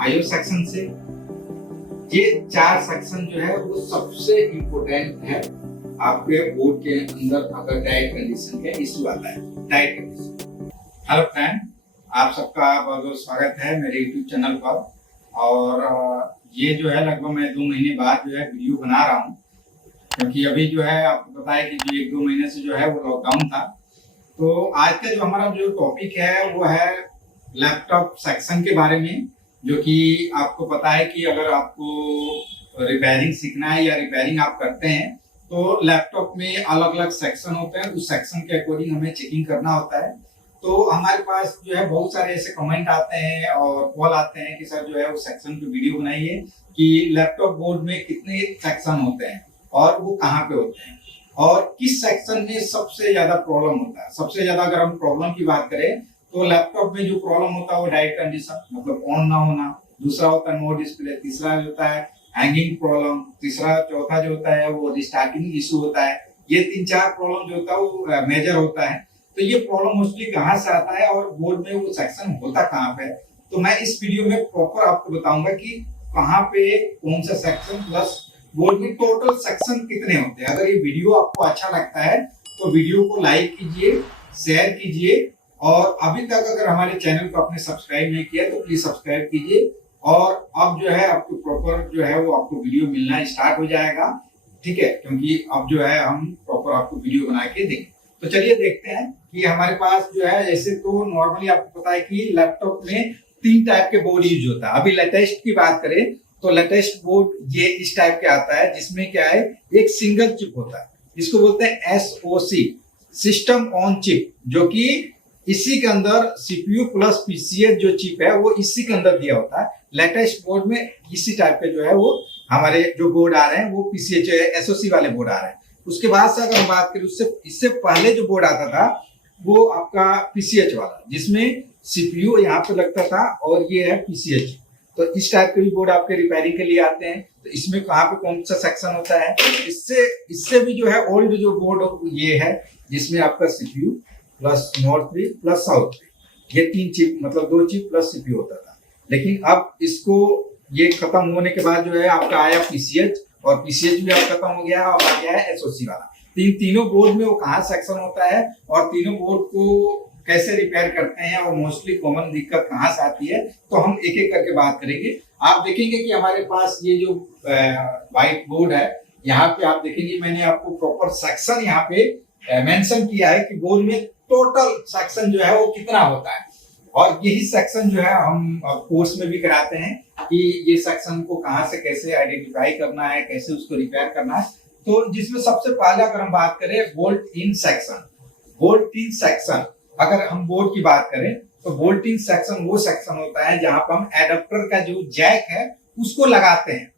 IO section से। ये 4 section जो है वो सबसे इम्पोर्टेंट है आपके बोर्ड के अंदर अगर डाइट कंडीशन का इश्यू आता है। Diet condition. हेलो फ्रेंड, आप सबका बहुत बहुत स्वागत है मेरे यूट्यूब चैनल पर। और ये जो है लगभग मैं 2 महीने बाद जो है वीडियो बना रहा हूँ, क्योंकि अभी जो है आपको पता है कि जो 1-2 महीने से जो है वो लॉकडाउन था। तो आज का जो हमारा जो टॉपिक है वो है लैपटॉप सेक्शन के बारे में, जो कि आपको पता है कि अगर आपको रिपेयरिंग सीखना है या रिपेयरिंग आप करते हैं तो लैपटॉप में अलग अलग सेक्शन होते हैं, उस सेक्शन के अकॉर्डिंग हमें चेकिंग करना होता है। तो हमारे पास जो है बहुत सारे ऐसे कमेंट आते हैं और कॉल आते हैं कि सर जो है उस सेक्शन पे वीडियो बनाइए कि लैपटॉप बोर्ड में कितने सेक्शन होते हैं और वो कहाँ पे होते हैं और किस सेक्शन में सबसे ज्यादा प्रॉब्लम होता है। सबसे ज्यादा अगर हम प्रॉब्लम की बात करें तो लैपटॉप में जो प्रॉब्लम होता है वो डाइट कंडीशन मतलब ऑन ना होना, दूसरा होता है नो डिस्प्ले, तीसरा होता है हैंगिंग प्रॉब्लम, तीसरा चौथा जो होता है वो रिस्टार्टिंग इशू होता है। ये 3-4 प्रॉब्लम जो होता है वो मेजर होता है। तो ये प्रॉब्लम मोस्टली कहाँ से आता है और बोर्ड में वो सेक्शन होता कहाँ पे, तो मैं इस वीडियो में प्रॉपर आपको बताऊंगा कि कहाँ पे कौन सा सेक्शन प्लस बोर्ड में टोटल सेक्शन कितने होते हैं। अगर ये वीडियो आपको अच्छा लगता है तो वीडियो को लाइक कीजिए, शेयर कीजिए, और अभी तक अगर हमारे चैनल को आपने सब्सक्राइब नहीं किया तो प्लीज सब्सक्राइब कीजिए। और अब जो है आपको प्रॉपर जो है वो आपको वीडियो मिलना स्टार्ट हो जाएगा, ठीक है, क्योंकि अब जो है हम प्रॉपर आपको वीडियो बना के देंगे। तो चलिए देखते हैं कि हमारे पास जो है, जैसे तो नॉर्मली आपको पता है कि लैपटॉप में 3 टाइप के बोर्ड यूज होता है। अभी लेटेस्ट की बात करें तो लेटेस्ट बोर्ड ये इस टाइप के आता है, जिसमें क्या है एक सिंगल चिप होता है, इसको बोलते हैं SoC, सिस्टम ऑन चिप, जो कि इसी के अंदर CPU प्लस PCH जो चिप है वो इसी के अंदर दिया होता है। लेटेस्ट बोर्ड में इसी टाइप के जो है वो हमारे जो बोर्ड आ रहे हैं वो PCH SoC वाले बोर्ड आ रहे हैं। उसके बाद से अगर हम बात करें उससे इससे पहले जो बोर्ड आता था वो आपका PCH वाला, जिसमें CPU यहाँ पे लगता था और ये है PCH। तो इस टाइप के भी बोर्ड आपके रिपेयरिंग के लिए आते हैं। तो इसमें कहाँ पे कौन सा सेक्शन होता है, इससे भी जो है ओल्ड जो बोर्ड ये है, जिसमें आपका CPU plus north 3 plus south 3, ये 3 चिप मतलब 2 चिप प्लस CPU होता था। लेकिन अब इसको ये खत्म होने के बाद जो है आपका आया PCH, और PCH भी अब खत्म हो गया और आ गया है SoC वाला। तीनों बोर्ड में वो कहाँ सेक्शन होता है और तीनों बोर्ड को कैसे रिपेयर करते हैं और मोस्टली कॉमन दिक्कत कहाँ से आती है, तो हम एक एक करके बात करेंगे। आप देखेंगे कि हमारे पास ये जो व्हाइट बोर्ड है, यहाँ पे आप देखेंगे मैंने आपको प्रॉपर सेक्शन यहाँ पे मेंशन किया है कि बोर्ड में टोटल सेक्शन जो है वो कितना होता है। और यही सेक्शन जो है हम कोर्स में भी कराते हैं कि ये सेक्शन को कहाँ से कैसे आइडेंटिफाई करना है, कैसे उसको रिपेयर करना है। तो जिसमें सबसे पहले अगर हम बात करें bolt in section, bolt in section अगर हम बोर्ड की बात करें तो बोल्ट इन सेक्शन वो सेक्शन होता है जहां पर हम एडाप्टर का जो जैक है उसको लगाते हैं।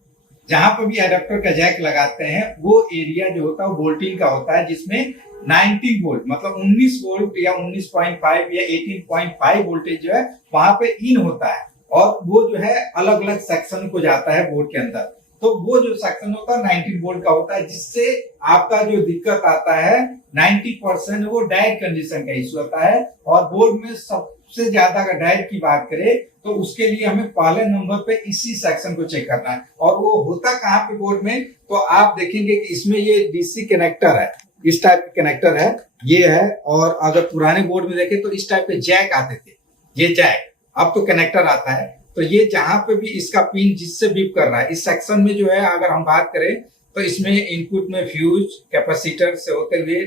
जहां पर भी एडाप्टर का जैक लगाते हैं वो एरिया जो होता है वो बोल्ट इन का होता है, जिसमें 19 वोल्ट मतलब 19 वोल्ट या 19.5 या 18.5 वोल्टेज जो है वहां पे इन होता है, और वो जो है अलग अलग सेक्शन को जाता है बोर्ड के अंदर। तो वो जो सेक्शन होता है 19 वोल्ट का होता है, जिससे आपका जो दिक्कत आता है 90% वो डाइट कंडीशन का इश्यू होता है। और बोर्ड में सबसे ज्यादा अगर डाइट की बात करें तो उसके लिए हमें पहले नंबर पे इसी सेक्शन को चेक करना है। और वो होता कहाँ पे बोर्ड में, तो आप देखेंगे कि इसमें ये DC कनेक्टर है, इस टाइप के कनेक्टर है ये है। और अगर पुराने बोर्ड में देखें तो इस टाइप के जैक आते थे, ये जैक, अब तो कनेक्टर आता है। तो ये जहां पे भी इसका पिन जिससे बीप कर रहा है इस सेक्शन में जो है, अगर हम बात करें तो इसमें इनपुट में फ्यूज कैपेसिटर से होते हुए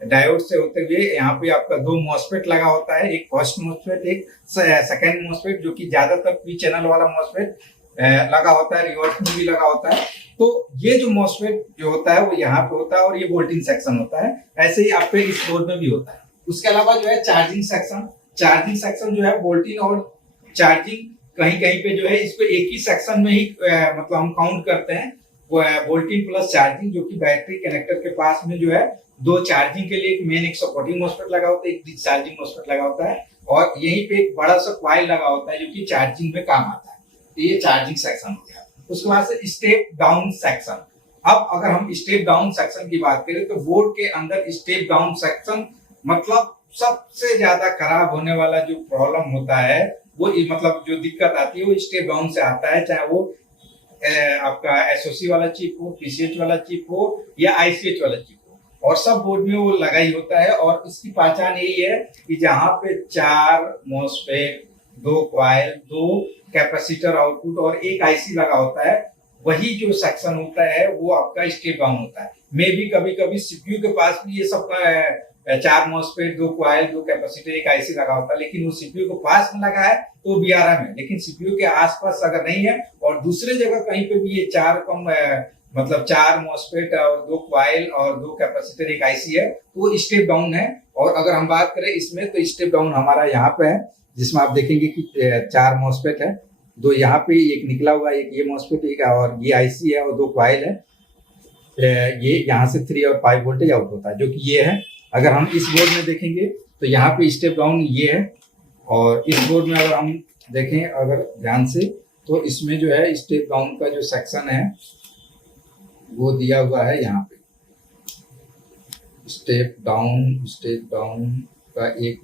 डायोड से होते हुए यहाँ पे आपका 2 मॉसफेट लगा होता है, एक फर्स्ट मॉसफेट एक सेकंड मॉसफेट, जो कि ज्यादातर P चैनल वाला मॉसफेट लगा होता है, रिवर्स में भी लगा होता है। तो ये जो मॉसफेट जो होता है वो यहाँ पे होता है और ये वोल्टिंग सेक्शन होता है। ऐसे ही आप पे इस बोर्ड में भी होता है। उसके अलावा जो है चार्जिंग सेक्शन जो है वोल्टिंग और चार्जिंग कहीं कहीं पे जो है इसको एक ही सेक्शन में ही मतलब हम काउंट करते हैं, वो वोल्टिंग प्लस चार्जिंग, जो कि बैटरी कनेक्टर के पास में जो है 2 चार्जिंग के लिए एक मेन 140 मॉसफेट लगा होता है, एक डिस्चार्जिंग मॉसफेट लगा होता है, और यहीं पे एक बड़ा सा कॉइल लगा होता है जो कि चार्जिंग में काम आता है। तो ये चार्जिंग सेक्शन हो गया। उसके बाद से स्टेप डाउन सेक्शन। अब अगर हम स्टेप डाउन सेक्शन की बात करें तो बोर्ड के अंदर स्टेप डाउन सेक्शन मतलब सबसे ज्यादा खराब होने वाला जो प्रॉब्लम होता है वो मतलब जो दिक्कत आती है वो स्टेप डाउन से आता है, चाहे वो आपका एसओसी वाला चिप हो, पीसीएच वाला चिप हो या आईसीएच वाला चिप हो, और सब बोर्ड में वो लगा ही होता है। और इसकी पहचान यही है कि जहां पे 4 मॉसफेट, 2 कॉइल, 2 कैपेसिटर आउटपुट और एक आईसी लगा होता है, वही जो सेक्शन होता है वो आपका स्टेप डाउन होता है। मे भी कभी कभी सीपीयू के पास भी ये सब 4 मॉसफेट, 2 कॉइल, 2 कैपेसिटर, एक आईसी लगा होता है, लेकिन वो सीपीयू के पास में लगा है तो बीआरएम है। लेकिन सीपीयू के आसपास अगर नहीं है और दूसरे जगह कहीं पे भी ये 4 मॉसफेट और 2 कॉइल और 2 कैपेसिटर, एक आईसी है, तो वो स्टेप डाउन है। और अगर हम बात करें इसमें तो स्टेप डाउन हमारा यहाँ पे है, जिसमें आप देखेंगे कि 4 मॉसफेट है, 2 यहाँ पे एक निकला हुआ है, एक ये मॉसफेट, एक और ये आईसी है और 2 कॉइल है। ये यहाँ से 3 और 5 वोल्टेज आउट होता है, जो कि ये है। अगर हम इस बोर्ड में देखेंगे तो यहाँ पे स्टेप डाउन ये है, और इस बोर्ड में अगर हम देखें अगर ध्यान से, तो इसमें जो है स्टेप डाउन का जो सेक्शन है वो दिया हुआ है यहाँ पे। स्टेप डाउन का एक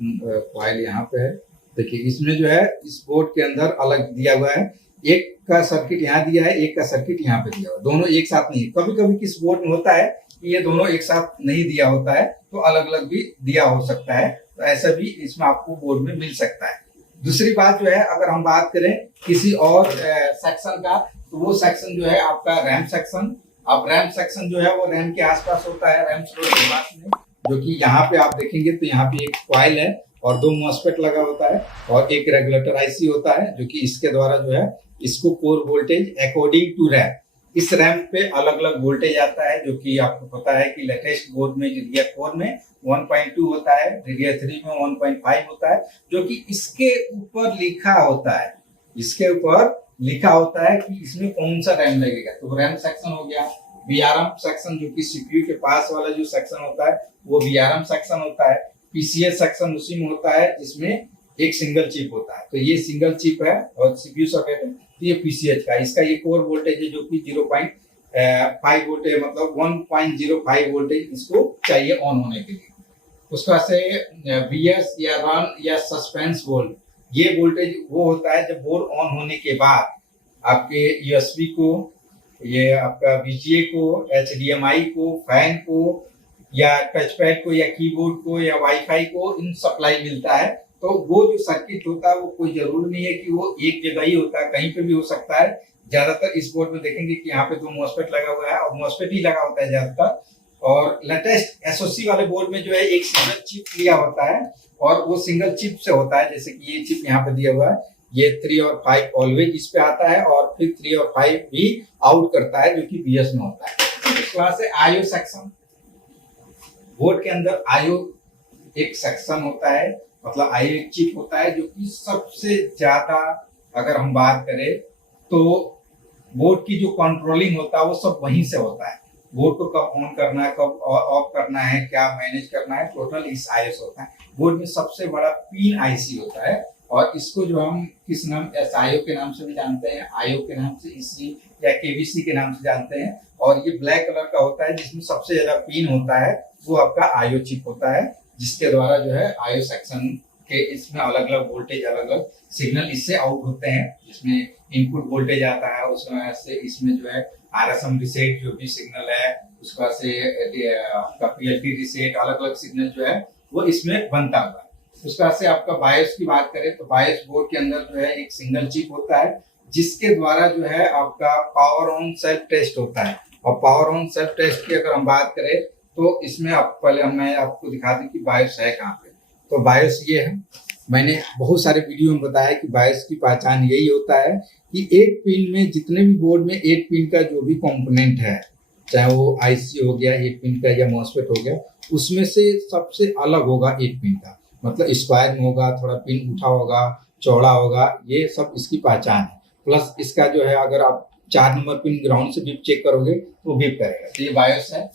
कॉइल यहाँ पे है। देखिए इसमें जो है इस बोर्ड के अंदर अलग दिया हुआ है, एक का सर्किट यहाँ दिया है, एक का सर्किट यहाँ पे दिया हुआ है, दोनों एक साथ नहीं है। कभी कभी किस बोर्ड में होता है कि ये दोनों एक साथ नहीं दिया होता है, तो अलग अलग भी दिया हो सकता है, तो ऐसा भी इसमें आपको बोर्ड में मिल सकता है। दूसरी बात जो है, अगर हम बात करें किसी और सेक्शन का, तो वो सेक्शन जो है आपका रैम सेक्शन। अब रैम सेक्शन जो है वो रैम के आसपास होता है, रैम स्लॉट के पास में, जो कि यहाँ पे आप देखेंगे तो यहाँ पे एक कॉइल है और 2 मॉसफेट लगा होता है और एक रेगुलेटर आईसी होता है, जो कि इसके द्वारा जो है इसको core voltage according to RAM, इस रैम पे अलग अलग वोल्टेज आता है, जो कि आपको पता है कि लेटेस्ट बोर्ड में DDR4 में 1.2 होता है, DDR3 में 1.5 होता है, जो कि इसके ऊपर लिखा होता है, इसके ऊपर लिखा होता है कि इसमें कौन सा रैम लगेगा। तो रैम सेक्शन हो गया। बीआरएम सेक्शन, जो कि सीपीयू के पास वाला जो सेक्शन होता है वो बीआरएम सेक्शन होता है। पीसीएच सेक्शन उसी में होता है जिसमें एक सिंगल चिप होता है, तो ये सिंगल चिप है और सीपीयू सॉकेट है, तो ये पीसीएच का, इसका ये कोर वोल्टेज है जो कि 0.5 वोल्ट है, मतलब 1.05 वोल्टेज इसको चाहिए ऑन होने के लिए। उसका से वीएस या रन या सस्पेंस वोल्ट, ये वोल्टेज वो होता है जब बोर्ड ऑन होने के बाद आपके यूएसबी को, ये आपका बीजीए को, एचडीएमआई को, फैन को या टचपैड को या कीबोर्ड को या वाईफाई को इन सप्लाई मिलता है। तो वो जो सर्किट होता है वो कोई जरूरी नहीं है कि वो एक जगह ही होता है, कहीं पे भी हो सकता है। ज्यादातर इस बोर्ड में देखेंगे कि यहाँ पे 2 मॉसफेट लगा हुआ है और मॉसफेट ही लगा होता है ज्यादातर। और लेटेस्ट एसओसी वाले बोर्ड में जो है एक सिंगल चिप लिया होता है और वो सिंगल चिप से होता है, जैसे कि ये चिप यहाँ पे दिया हुआ है, ये 3 और 5 ऑलवेज इस पे आता है और फिर 3 और 5 भी आउट करता है, जो कि बीएस में होता है। इस क्लास से आईओ सेक्शन, बोर्ड के अंदर आईओ एक सेक्शन होता है, मतलब आईओ एक चिप होता है, जो कि सबसे ज्यादा अगर हम बात करें तो बोर्ड की जो कंट्रोलिंग होता है वो सब वहीं से होता है। बोर्ड को कब ऑन करना है, कब ऑफ करना है, क्या मैनेज करना है, टोटल इस आईओ से होता है। बोर्ड में सबसे बड़ा पिन आईसी होता है और इसको जो हम किस नाम, एसआईओ के नाम से भी जानते हैं, आईओ के नाम से, इसी या केवीसी के नाम से जानते हैं। और ये ब्लैक कलर का होता है जिसमें सबसे ज्यादा पिन होता है, वो आपका आईओ चिप होता है, जिसके द्वारा जो है आईओ सेक्शन के इसमें अलग अलग वोल्टेज, अलग अलग सिग्नल इससे आउट होते हैं, जिसमें इनपुट वोल्टेज आता है, उसमें से इसमें जो है आरएसएम रीसेट जो भी सिग्नल है, उसका से आपका पीएलटी रीसेट, अलग अलग सिग्नल जो है वो इसमें बनता हुआ है। उसका से आपका बायोस की बात करें तो बायोस बोर्ड के अंदर जो है एक सिंगल चिप होता है, जिसके द्वारा जो है आपका पावर ऑन सेल्फ टेस्ट होता है। और पावर ऑन सेल्फ टेस्ट की अगर हम बात करें तो इसमें आप पहले मैं आपको दिखा दूं कि बायोस है कहाँ पे। तो बायोस ये है, मैंने बहुत सारे वीडियो में बताया कि बायोस की पहचान यही होता है कि 8 पिन में, जितने भी बोर्ड में 8 पिन का जो भी कंपोनेंट है, चाहे वो आईसी हो गया 8 पिन का या मॉसफेट हो गया, उसमें से सबसे अलग होगा 8 पिन का, मतलब स्क्वायर में होगा, थोड़ा पिन उठा होगा, चौड़ा होगा, ये सब इसकी पहचान है। प्लस इसका जो है अगर आप 4 नंबर पिन ग्राउंड से बीप चेक करोगे तो बीप करेगा। तो ये बायोस है।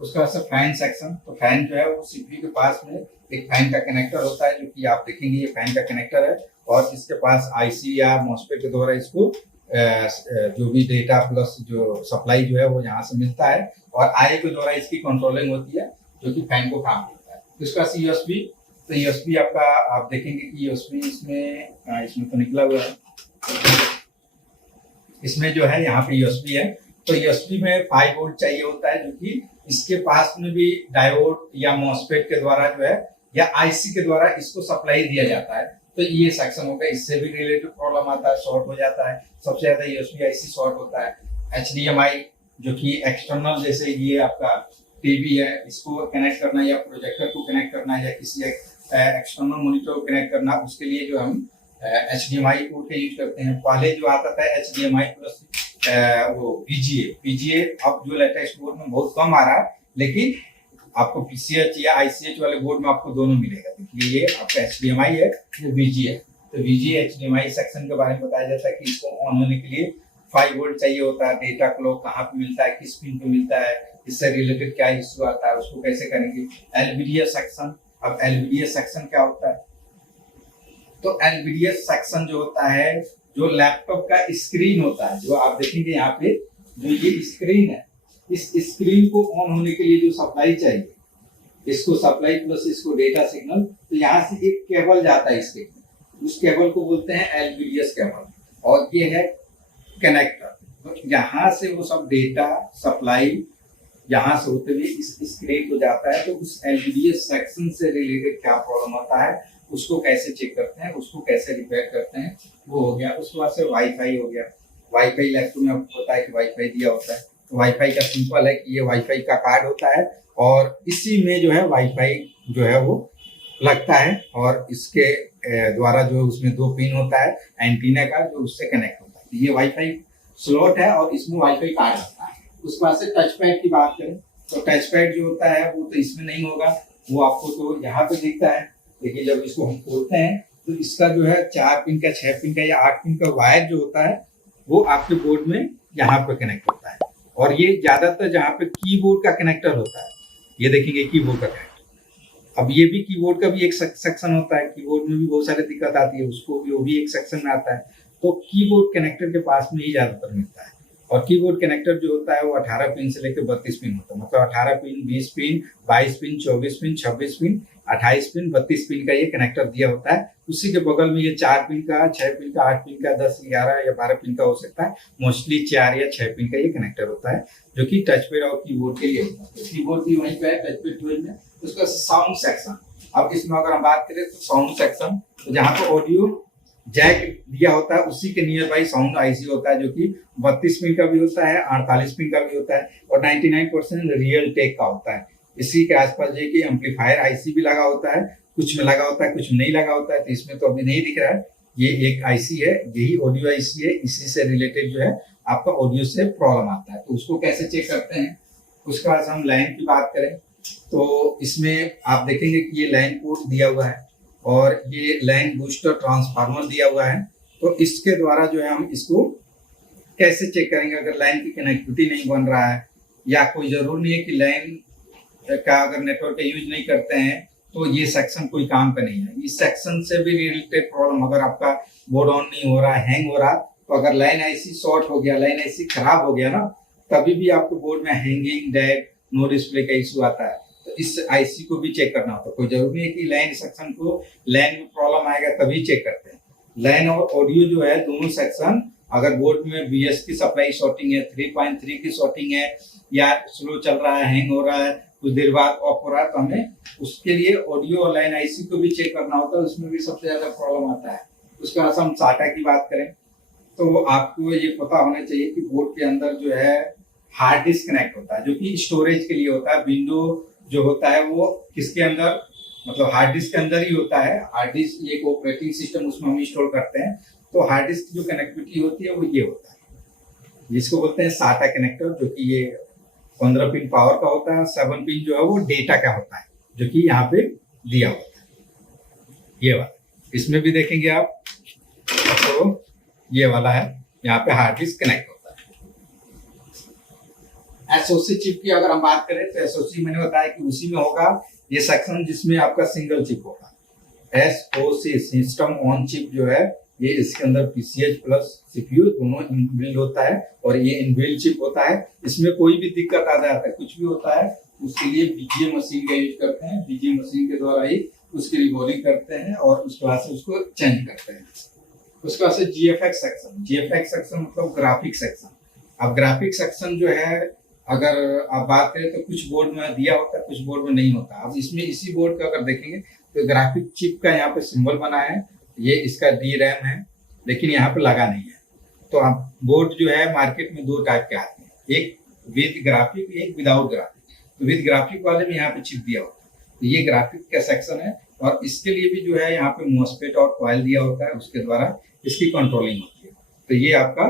उसका फैन सेक्शन, तो फैन जो है वो सीपीयू के पास में एक फैन का कनेक्टर होता है, जो कि आप देखेंगे ये फैन का कनेक्टर है और इसके पास आईसी या मॉसफेट के द्वारा इसको जो भी डेटा प्लस जो सप्लाई जो है वो यहाँ से मिलता है और आईओ के द्वारा इसकी कंट्रोलिंग होती है, जो कि फैन को काम करता है। इसका यूएसबी, तो यूएसबी आपका आप देखेंगे कि यूएसबी इसमें तो निकला हुआ है, इसमें जो है यहाँ पे यूएसबी है। तो यूएसबी में 5 वोल्ट चाहिए होता है, जो कि इसके पास में भी डायोड या मॉसफेट के द्वारा जो है या आईसी के द्वारा इसको सप्लाई दिया जाता है। तो ये सेक्शन हो गया, इससे भी रिलेटेड प्रॉब्लम आता है, शॉर्ट हो जाता है। सबसे ज्यादा यूएसबी आईसी शॉर्ट होता है। एचडीएमआई जो कि एक्सटर्नल, जैसे ये आपका टीवी है, इसको कनेक्ट करना या प्रोजेक्टर को कनेक्ट करना या किसी एक्सटर्नल मॉनिटर को कनेक्ट करना, उसके लिए जो हम एचडीएमआई पोर्ट का यूज करते हैं। पहले जो आता था एचडीएमआई प्लस वो वीजीए, अब जो लेटेस्ट बोर्ड में बहुत कम आ रहा है, लेकिन आपको पीसीएच या आईसीएच वाले बोर्ड में आपको दोनों मिलेगा। देखिए ये आपका एचडीएमआई है, ये वीजीए है। तो वीजीए एचडीएमआई सेक्शन के बारे में बताया जाता है कि इसको ऑन होने के लिए 5 वोल्ट चाहिए होता है। डेटा क्लॉक कहाँ पे मिलता है, किस पिन पे मिलता है, इससे रिलेटेड क्या इश्यू आता है, उसको कैसे करेंगे। एलवीडीएस सेक्शन, अब एलवीडीएस सेक्शन क्या होता है? तो एलवीडीएस सेक्शन जो होता है, जो लैपटॉप का स्क्रीन होता है, जो आप देखेंगे यहाँ पे जो ये स्क्रीन है, इस स्क्रीन को ऑन होने के लिए जो सप्लाई चाहिए, इसको सप्लाई प्लस इसको डेटा सिग्नल, तो यहाँ से एक केबल जाता है इसके, उस केबल को बोलते हैं एलवीडीएस केबल, और ये है कनेक्टर। तो यहाँ से वो सब डेटा सप्लाई यहाँ से होते हुए इस स्क्रीन को जाता है। तो उस एलवीडीएस सेक्शन से रिलेटेड क्या प्रॉब्लम आता है, उसको कैसे चेक करते हैं, उसको कैसे रिपेयर करते हैं, वो हो गया। उसके बाद से वाईफाई हो गया। वाईफाई लैपटॉप में आपको पता है कि वाईफाई दिया होता है। तो वाईफाई का सिंपल है कि ये वाईफाई का कार्ड होता है, और इसी में जो है वाईफाई जो है वो लगता है, और इसके द्वारा जो उसमें 2 पिन होता है एंटीना का, जो उससे कनेक्ट होता है। ये वाईफाई स्लॉट है और इसमें वाईफाई कार्ड होता है। उसके बाद से टच पैड की बात करें तो टच पैड जो होता है वो तो इसमें नहीं होगा, वो आपको तो यहाँ पे दिखता है। लेकिन जब इसको हम खोलते हैं तो इसका जो है 4 पिन का, 6 पिन का या 8 पिन का वायर जो होता है वो आपके बोर्ड में यहाँ पे कनेक्ट होता है। और ये ज्यादातर जहाँ पे कीबोर्ड का कनेक्टर होता है, ये देखेंगे कीबोर्ड का कनेक्टर। अब ये भी कीबोर्ड का भी एक सेक्शन होता है, कीबोर्ड में भी बहुत सारी दिक्कत आती है, उसको भी वो भी एक सेक्शन में आता है। तो कीबोर्ड कनेक्टर के पास में ही ज्यादातर मिलता है। और कीबोर्ड कनेक्टर जो होता है वो 18 पिन से लेकर 32 पिन होता है। मतलब 18 pin, 20 pin, 22 pin, 24 pin, 26 pin, 28 pin, 32 pin का ये कनेक्टर दिया होता है। उसी के बगल में ये 4 पिन का, 6 पिन का, 8 पिन का, 10, 11 या 12 पिन का हो सकता है। मोस्टली 4 या 6 पिन का ये कनेक्टर होता है, जो कि टच पैड और कीबोर्ड के लिए होता है। तो कीबोर्ड भी वहीं पे है, टच पैड वहीं में। उसका साउंड सेक्शन, अब इसमें अगर हम बात करें तो साउंड सेक्शन, तो जहाँ पे ऑडियो जैक दिया होता है उसी के नियर बाई साउंड आईसी होता है, जो कि 32 पिन का भी होता है, 48 पिन का भी होता है, और 99% रियल टेक का होता है। इसी के आसपास जो कि एम्पलीफायर आईसी भी लगा होता है, कुछ में लगा होता है, कुछ में नहीं लगा होता है। तो इसमें तो अभी नहीं दिख रहा है, ये एक आईसी है, यही ऑडियो आईसी है। इसी से रिलेटेड जो है आपका ऑडियो से प्रॉब्लम आता है। तो उसको कैसे चेक करते हैं? उसके बाद हम लाइन की बात करें तो इसमें आप देखेंगे कि ये लाइन पोर्ट दिया हुआ है और ये लाइन बूस्टर ट्रांसफार्मर दिया हुआ है। तो इसके द्वारा जो है हम इसको कैसे चेक करेंगे? अगर लाइन की कनेक्टिविटी नहीं बन रहा है, या कोई जरूर नहीं है कि लाइन का अगर नेटवर्क का यूज नहीं करते हैं, तो ये सेक्शन कोई काम का नहीं है। इस सेक्शन से भी रिलेटेड प्रॉब्लम, अगर आपका बोर्ड ऑन नहीं हो रहा है, हैंग हो रहा, तो अगर लाइन आईसी शॉर्ट हो गया, लाइन आईसी खराब हो गया ना, तभी भी आपको बोर्ड में हैंगिंग, डेड, नो डिस्प्ले का इशू आता है। तो इस आईसी को भी चेक करना होता है। कोई जरूरी है कि लाइन सेक्शन को, लाइन में प्रॉब्लम आएगा तभी चेक करते हैं। लाइन और ऑडियो जो है दोनों सेक्शन, अगर बोर्ड में बीएस की सप्लाई शॉर्टिंग है, 3.3 की शॉर्टिंग है, या स्लो चल रहा है, हैंग हो रहा है, कुछ देर बाद ऑफ हो रहा है, तो हमें उसके लिए ऑडियो और लाइन आईसी को भी चेक करना होता है। उसमें भी सबसे ज्यादा प्रॉब्लम आता है। उसके बाद हम साटा की बात करें तो आपको ये पता होना चाहिए कि बोर्ड के अंदर जो है हार्ड डिस्क कनेक्ट होता है, जो कि स्टोरेज के लिए होता है। विंडो जो होता है वो किसके अंदर, मतलब हार्ड डिस्क के अंदर ही होता है। हार्ड डिस्क एक ऑपरेटिंग सिस्टम उसमें हम इंस्टॉल करते हैं। तो हार्ड डिस्क की जो कनेक्टिविटी होती है वो ये होता है, जिसको बोलते हैं साटा कनेक्टर, जो कि ये 15 पिन पावर का होता है, 7 पिन जो है वो डेटा का होता है, जो कि यहाँ पे दिया होता है। ये वाला इसमें भी देखेंगे आप, तो ये वाला है, यहाँ पे हार्ड डिस्क कनेक्ट होता है। एसओसी चिप की अगर हम बात करें तो एसओसी मैंने बताया कि उसी में होगा ये सेक्शन जिसमें आपका सिंगल चिप होगा। एसओसी सिस्टम ऑन चिप जो है, ये इसके अंदर पीसीएच प्लस सीपीयू दोनों इनबिल्ड होता है, और ये इनबिल्ड चिप होता है। इसमें कोई भी दिक्कत आ जाता है, कुछ भी होता है, उसके लिए बीजीए मशीन का यूज करते हैं। बीजीए मशीन के द्वारा ही उसकी रिबॉलिंग करते हैं और उसके बाद से उसको चेंज करते हैं। उसके बाद से जीएफएक्स सेक्शन, जीएफएक्स सेक्शन मतलब ग्राफिक सेक्शन। अब ग्राफिक सेक्शन जो है, अगर आप बात करें तो कुछ बोर्ड में दिया होता है, कुछ बोर्ड में नहीं होता। अब इसमें इसी बोर्ड का अगर देखेंगे तो ग्राफिक चिप का यहाँ पे सिंबल बना है, ये इसका डी रैम है, लेकिन यहाँ पे लगा नहीं है। तो आप बोर्ड जो है मार्केट में दो टाइप के आते हैं, एक विद ग्राफिक, एक विदाउट ग्राफिक। तो विद ग्राफिक वाले में यहाँ पे चिप दिया होता है, तो ये ग्राफिक का सेक्शन है। और इसके लिए भी जो है यहाँ पे मॉसफेट और कॉइल दिया होता है, उसके द्वारा इसकी कंट्रोलिंग होती है। तो ये आपका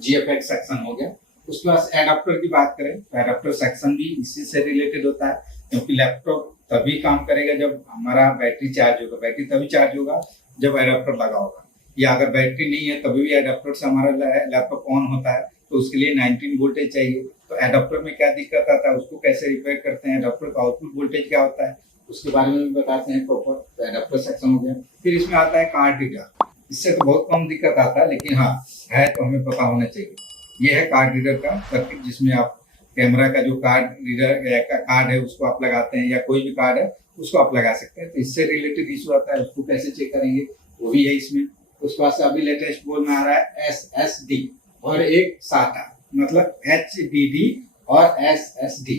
जीएफएक्स सेक्शन हो गया। उसके बाद एडाप्टर की बात करें तो एडाप्टर सेक्शन भी इसी से रिलेटेड होता है, क्योंकि लैपटॉप तभी काम करेगा जब हमारा बैटरी चार्ज होगा। बैटरी तभी चार्ज होगा जब एडाप्टर लगा होगा, या अगर बैटरी नहीं है तभी भी एडाप्टर से हमारा लैपटॉप ऑन होता है। तो उसके लिए 19 वोल्टेज चाहिए। तो एडाप्टर में क्या दिक्कत आता है, उसको कैसे रिपेयर करते हैं, एडाप्टर का आउटपुट वोल्टेज क्या होता है, उसके बारे में भी बताते हैं प्रॉपर। तो एडाप्टर सेक्शन हो गया। फिर इसमें आता है कार्ड रीडर। इससे तो बहुत कम दिक्कत आता है, लेकिन हाँ है तो हमें पता होना चाहिए। ये है कार्ड रीडर का सर्किट, जिसमें आप कैमरा का जो कार्ड रीडर या कार्ड है उसको आप लगाते हैं, या कोई भी कार्ड है उसको आप लगा सकते हैं। तो इससे रिलेटेड इशू आता है, उसको कैसे चेक करेंगे वो भी है इसमें। उसके बाद से अभी लेटेस्ट बोर्ड में आ रहा है SSD और एक SATA, मतलब HDD और SSD।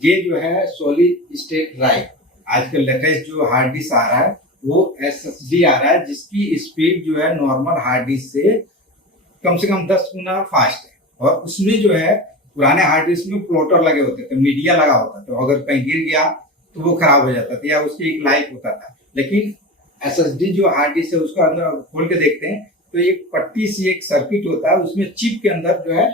ये जो है सॉलिड स्टेट ड्राइव। आजकल लेटेस्ट जो हार्ड डिस्क आ रहा है वो SSD आ रहा है, जिसकी स्पीड जो है नॉर्मल हार्ड डिस्क से कम 10 गुना फास्ट है। और उसमें जो है पुराने हार्ड डिस्क में फ्लोटर लगे होते थे, मीडिया लगा होता था, तो अगर कहीं गिर गया तो वो खराब हो जाता था, या उसकी एक लाइफ होता था। लेकिन SSD जो हार्ड डिस्क है उसका अंदर खोल के देखते हैं तो एक पट्टी सी एक सर्किट होता है, उसमें चिप के अंदर जो है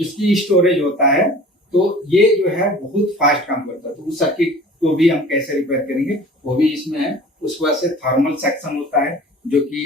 इसकी स्टोरेज होता है। तो ये जो है बहुत फास्ट काम करता है। तो उस सर्किट को भी हम कैसे रिपेयर करेंगे वो भी इसमें है। उसके बाद से थर्मल सेक्शन होता है, जो कि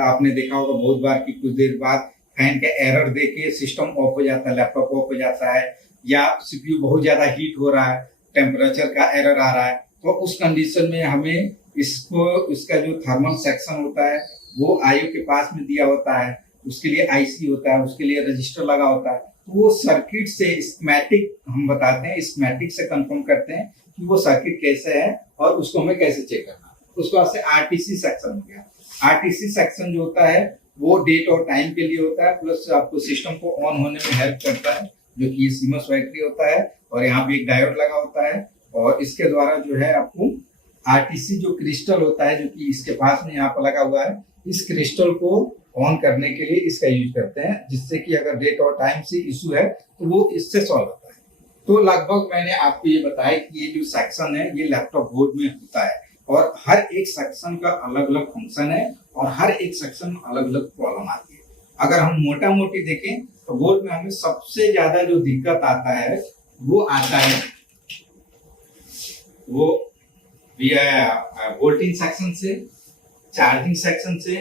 आपने देखा होगा बहुत बार कि कुछ देर बाद फैन का एरर देके सिस्टम ऑफ हो जाता है, लैपटॉप ऑफ हो जाता है, या सीपीयू बहुत ज्यादा हीट हो रहा है, टेम्परेचर का एरर आ रहा है। तो उस कंडीशन में हमें इसका जो थर्मल सेक्शन होता है वो आईओ के पास में दिया होता है, उसके लिए आईसी होता है, उसके लिए रजिस्टर लगा होता है। तो वो सर्किट से स्कीमेटिक हम बताते हैं, स्कीमेटिक से कंफर्म करते हैं कि वो सर्किट कैसे है और उसको हमें कैसे चेक करना है। उसके बाद से आरटीसी सेक्शन हो गया। आरटीसी सेक्शन जो होता है वो डेट और टाइम के लिए होता है, प्लस आपको सिस्टम को ऑन होने में हेल्प करता है, जो कि ये सीमस बैटरी होता है और यहाँ पे एक डायोड लगा होता है। और इसके द्वारा जो है आपको आरटीसी जो क्रिस्टल होता है, जो कि इसके पास में यहाँ पर लगा हुआ है, इस क्रिस्टल को ऑन करने के लिए इसका यूज करते हैं, जिससे कि अगर डेट और टाइम से इशू है तो वो इससे सॉल्व होता है। तो लगभग मैंने आपको ये बताया कि ये जो सेक्शन है ये लैपटॉप बोर्ड में होता है, और हर एक सेक्शन का अलग अलग फंक्शन है और हर एक सेक्शन में अलग अलग प्रॉब्लम आती है। अगर हम मोटा मोटी देखें तो बोर्ड में हमें सबसे ज्यादा जो दिक्कत आता है वो आता है वो वोल्टिंग सेक्शन से, चार्जिंग सेक्शन से,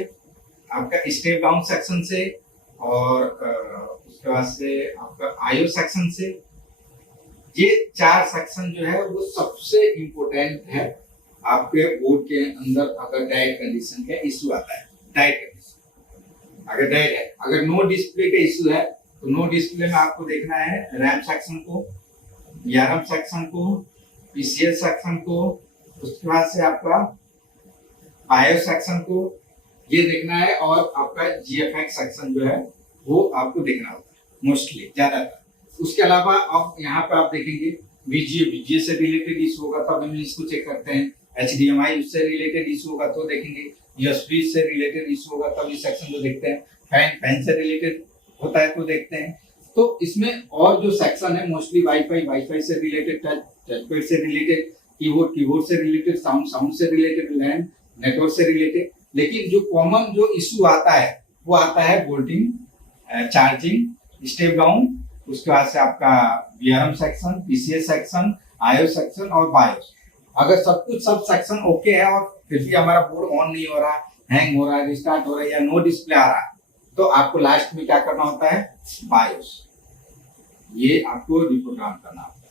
आपका स्टेप डाउन सेक्शन से, और उसके बाद से आपका आईओ सेक्शन से। ये 4 सेक्शन जो है वो सबसे इम्पोर्टेंट है आपके बोर्ड के अंदर। अगर डायरेक्ट कंडीशन का इशू आता है, डायरेक्ट कंडीशन अगर डायरेक्ट है, अगर नो डिस्प्ले का इशू है तो नो डिस्प्ले में आपको देखना है रैम सेक्शन को, VRM सेक्शन को, PCL सेक्शन को, उसके बाद से आपका BIOS सेक्शन को ये देखना है, और आपका GFX सेक्शन जो है वो आपको देखना होता है मोस्टली ज्यादातर। उसके अलावा अब यहाँ पे आप देखेंगे VGA से रिलेटेड इशू होगा तब हम इसको चेक करते हैं, HDMI उससे रिलेटेड इशू होगा तो देखेंगे, USB से रिलेटेड इशू होगा तब इस सेक्शन को देखते हैं, फैन से रिलेटेड होता है तो देखते हैं। तो इसमें और जो सेक्शन है मोस्टली वाईफाई से रिलेटेड, टचपैड से रिलेटेड, कीबोर्ड से रिलेटेड, साउंड से रिलेटेड, लैन नेटवर्क से रिलेटेड। लेकिन जो कॉमन जो इशू आता है वो आता है वोल्टिंग, चार्जिंग, स्टेप डाउन, उसके बाद से आपका VRM section, PCL section, IO section और बायोस। अगर सब सेक्शन ओके है और फिर भी हमारा बोर्ड ऑन नहीं हो रहा, हैंग हो रहा है, रिस्टार्ट हो रहा है या नो डिस्प्ले आ रहा है, तो आपको लास्ट में क्या करना होता है, बायोस, ये आपको रिप्रोग्राम करना होता है।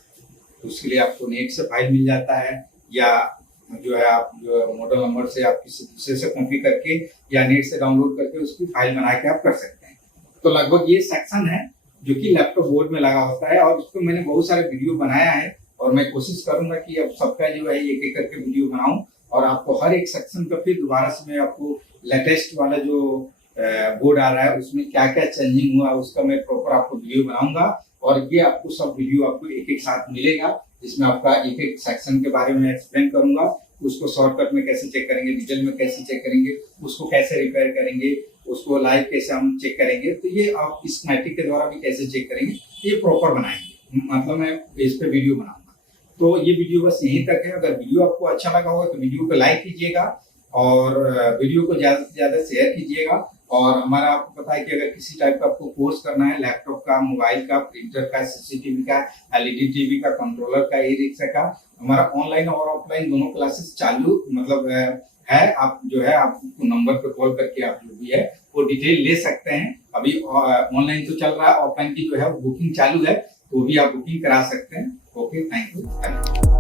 उसके लिए आपको नेट से फाइल मिल जाता है, या जो है आप जो मॉडल नंबर से आप किसी दूसरे से कॉपी करके या नेट से डाउनलोड करके उसकी फाइल बना के आप कर सकते हैं। तो लगभग ये सेक्शन है जो कि लैपटॉप बोर्ड में लगा होता है, और उसको मैंने बहुत सारे वीडियो बनाया है और मैं कोशिश करूंगा कि अब सबका जो है एक एक करके वीडियो बनाऊं और आपको हर एक सेक्शन का फिर दोबारा से मैं आपको लेटेस्ट वाला जो बोर्ड आ रहा है उसमें क्या क्या चेंजिंग हुआ उसका मैं प्रॉपर आपको वीडियो बनाऊंगा और ये आपको सब वीडियो आपको एक एक साथ मिलेगा जिसमें आपका एक एक सेक्शन के बारे में एक्सप्लेन करूंगा, उसको शॉर्टकट में कैसे चेक करेंगे, डिटेल में कैसे चेक करेंगे, उसको कैसे रिपेयर करेंगे, उसको लाइव कैसे हम चेक करेंगे, तो ये आप स्कीमेटिक के द्वारा भी कैसे चेक करेंगे ये प्रॉपर बनाएंगे, मतलब मैं इस पे वीडियो बनाऊंगा। तो ये वीडियो बस यहीं तक है। अगर वीडियो आपको अच्छा लगा होगा तो वीडियो को लाइक कीजिएगा और वीडियो को ज्यादा से ज्यादा शेयर कीजिएगा। और हमारा आपको पता है कि अगर किसी टाइप का आपको कोर्स करना है, लैपटॉप का, मोबाइल का, प्रिंटर का, सीसीटीवी का, एलईडी टीवी का, कंट्रोलर का, ई रिक्शा का, हमारा ऑनलाइन और ऑफलाइन दोनों क्लासेस चालू मतलब है। आप जो है आपको नंबर पे कॉल करके आप जो भी है वो डिटेल ले सकते हैं। अभी ऑनलाइन तो चल रहा है, ऑफलाइन की जो है वो बुकिंग चालू है, तो भी आप बुकिंग करा सकते हैं। Okay, thank you.